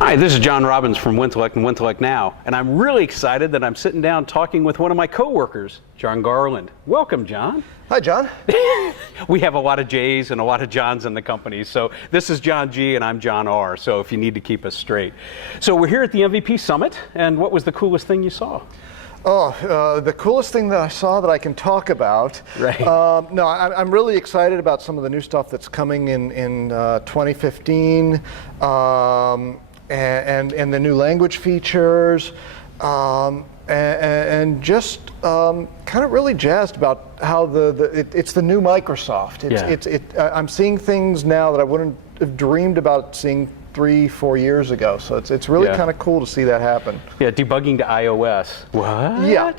Hi, this is John Robbins from Wintellect and Wintellect Now, and I'm really excited that I'm sitting down talking with one of my coworkers, John Garland. Welcome, John. Hi, John. We have a lot of J's and a lot of Johns in the company, so this is John G and I'm John R, so if you need to keep us straight. So we're here at the MVP Summit, and what was the coolest thing you saw? The coolest thing that I saw that I can talk about. Right. No, I'm really excited about some of the new stuff that's coming in 2015, and the new language features, and just kind of really jazzed about how it's the new Microsoft. I'm seeing things now that I wouldn't have dreamed about seeing 3-4 years ago, so it's really kind of cool to see that happen. Yeah, debugging to iOS. What? Yeah.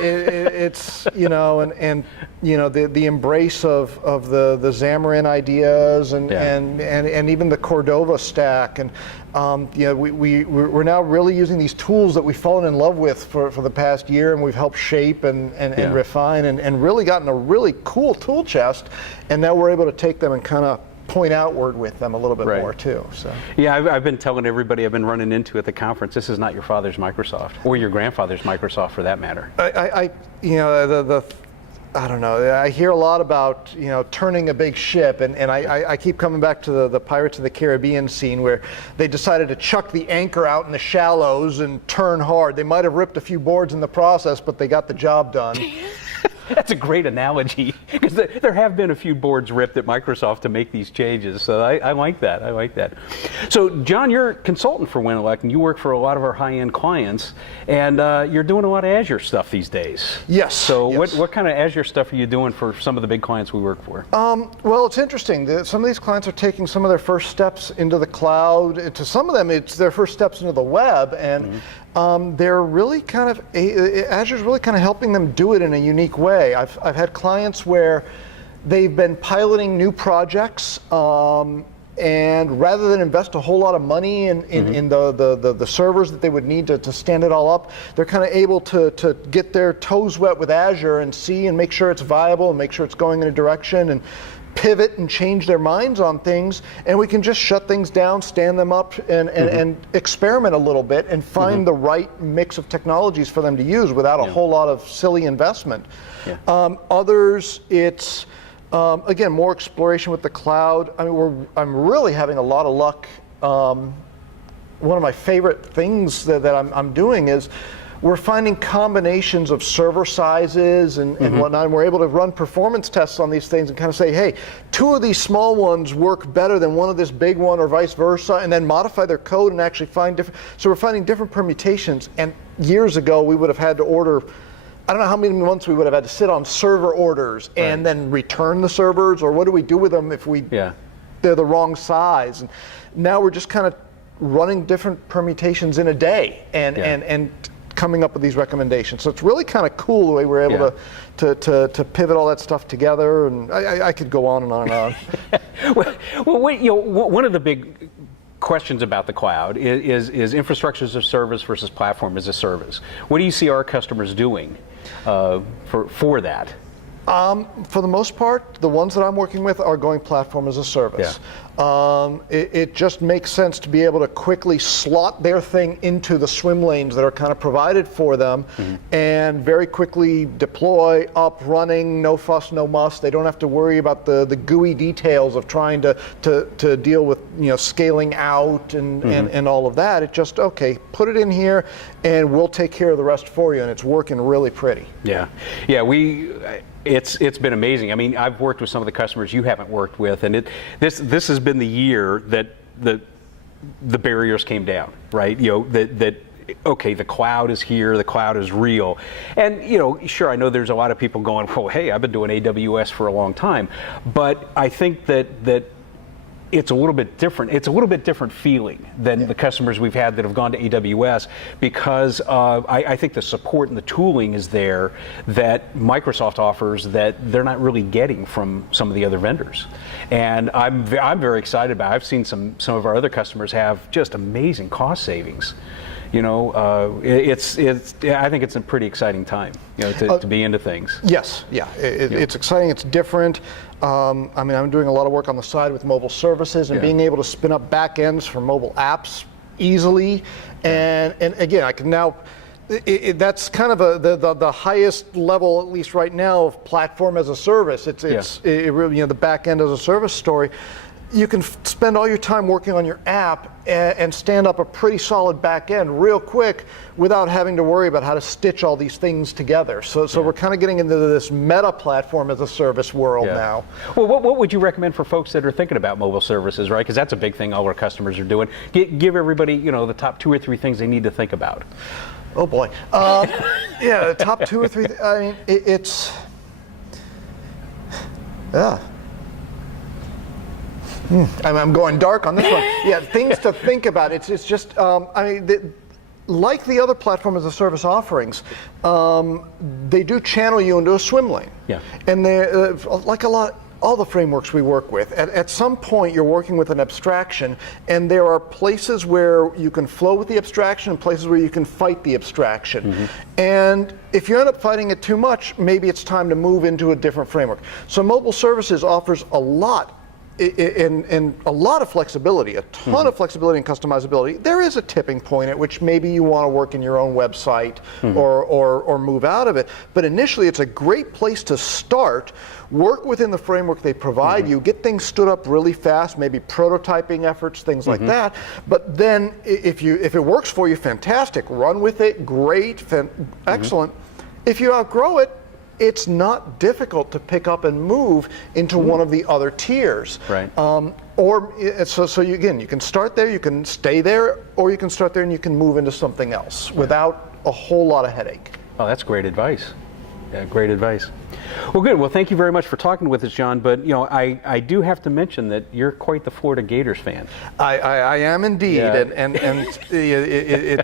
It's and the embrace of the Xamarin ideas and even the Cordova stack, and we're now really using these tools that we've fallen in love with for the past year, and we've helped shape and refine and really gotten a really cool tool chest, and now we're able to take them and kind of point outward with them a little bit more too. So yeah, I've been telling everybody I've been running into at the conference, this is not your father's Microsoft, or your grandfather's Microsoft for that matter. I don't know. I hear a lot about turning a big ship, and I keep coming back to the Pirates of the Caribbean scene where they decided to chuck the anchor out in the shallows and turn hard. They might have ripped a few boards in the process, but they got the job done. That's a great analogy, because there have been a few boards ripped at Microsoft to make these changes, so I like that. I like that. So, John, you're a consultant for Wintellect, and you work for a lot of our high-end clients, and you're doing a lot of Azure stuff these days. Yes. So, what kind of Azure stuff are you doing for some of the big clients we work for? Well, it's interesting. Some of these clients are taking some of their first steps into the cloud. To some of them, it's their first steps into the web, and they're really Azure's really kind of helping them do it in a unique way. I've had clients where they've been piloting new projects, and rather than invest a whole lot of money in the servers that they would need to stand it all up, they're kind of able to get their toes wet with Azure and see and make sure it's viable and make sure it's going in a direction, and pivot and change their minds on things, and we can just shut things down, stand them up, and experiment a little bit and find the right mix of technologies for them to use without a whole lot of silly investment. Others, it's again, more exploration with the cloud. I mean, I'm really having a lot of luck. One of my favorite things that I'm doing is we're finding combinations of server sizes and whatnot, and we're able to run performance tests on these things and kind of say, hey, 2 of these small ones work better than one of this big one, or vice versa, and then modify their code and actually find different. So we're finding different permutations, and years ago we would have had to order, I don't know how many months we would have had to sit on server orders and then return the servers, or what do we do with them if they're the wrong size? And now we're just kind of running different permutations in a day and coming up with these recommendations. So it's really kind of cool the way we're able to pivot all that stuff together, and I could go on and on and on. One of the big questions about the cloud is infrastructure as a service versus platform as a service. What do you see our customers doing for that? For the most part, the ones that I'm working with are going platform as a service. It just makes sense to be able to quickly slot their thing into the swim lanes that are kind of provided for them, and very quickly deploy, up, running, no fuss, no muss. They don't have to worry about the GUI details of trying to deal with scaling out and all of that. It just, okay, put it in here and we'll take care of the rest for you, and it's working really pretty. It's been amazing. I mean, I've worked with some of the customers you haven't worked with, and this has been the year that the barriers came down, right? Okay, the cloud is here, the cloud is real. And sure, I know there's a lot of people going, well, hey, I've been doing AWS for a long time, but I think that it's a little bit different. It's a little bit different feeling than the customers we've had that have gone to AWS, because I think the support and the tooling is there that Microsoft offers that they're not really getting from some of the other vendors. And I'm very excited about it. I've seen some of our other customers have just amazing cost savings. I think it's a pretty exciting time, to be into things. Yes, it's exciting. It's different. I mean, I'm doing a lot of work on the side with mobile services and being able to spin up back ends for mobile apps easily, and again, I can now. That's kind of the highest level, at least right now, of platform as a service. It's it really, the back end as a service story. You can spend all your time working on your app and stand up a pretty solid back end real quick without having to worry about how to stitch all these things together. So we're kind of getting into this meta platform as a service world now. Well, what would you recommend for folks that are thinking about mobile services, right? Because that's a big thing all our customers are doing. Give everybody, the top 2 or 3 things they need to think about. Oh boy. Yeah, the top 2 or 3. I mean, it's. Yeah. I'm going dark on this one. Yeah, things to think about. It's just, like the other platform as a service offerings, they do channel you into a swim lane. Yeah. And they're like all the frameworks we work with, at some point you're working with an abstraction, and there are places where you can flow with the abstraction and places where you can fight the abstraction. And if you end up fighting it too much, maybe it's time to move into a different framework. So mobile services offers a lot and a lot of flexibility, a ton of flexibility and customizability. There is a tipping point at which maybe you want to work in your own website or move out of it. But initially, it's a great place to start. Work within the framework they provide you, get things stood up really fast, maybe prototyping efforts, things like that. But then if it works for you, fantastic. Run with it, great, excellent. If you outgrow it, it's not difficult to pick up and move into one of the other tiers. Right. So you can start there, you can stay there, or you can start there and you can move into something else without a whole lot of headache. Oh, that's great advice. Yeah, great advice. Well, good. Well, thank you very much for talking with us, John. But I do have to mention that you're quite the Florida Gators fan. I am indeed, Yeah.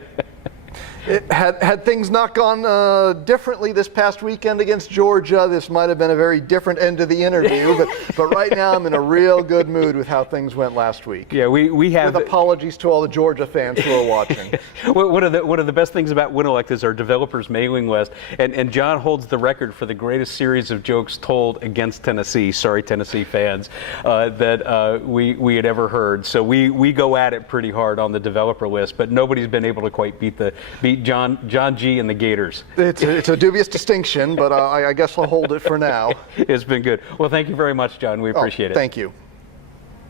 Had things not gone differently this past weekend against Georgia, this might have been a very different end to the interview. but right now I'm in a real good mood with how things went last week. Yeah, we have. With apologies to all the Georgia fans who are watching. One of the best things about Wintellect is our developers mailing list, and John holds the record for the greatest series of jokes told against Tennessee. Sorry, Tennessee fans, that we had ever heard. So we go at it pretty hard on the developer list, but nobody's been able to quite beat John G and the Gators. It's a dubious distinction, but I guess I'll hold it for now. It's been good. Well, thank you very much, John. We appreciate it. Thank you.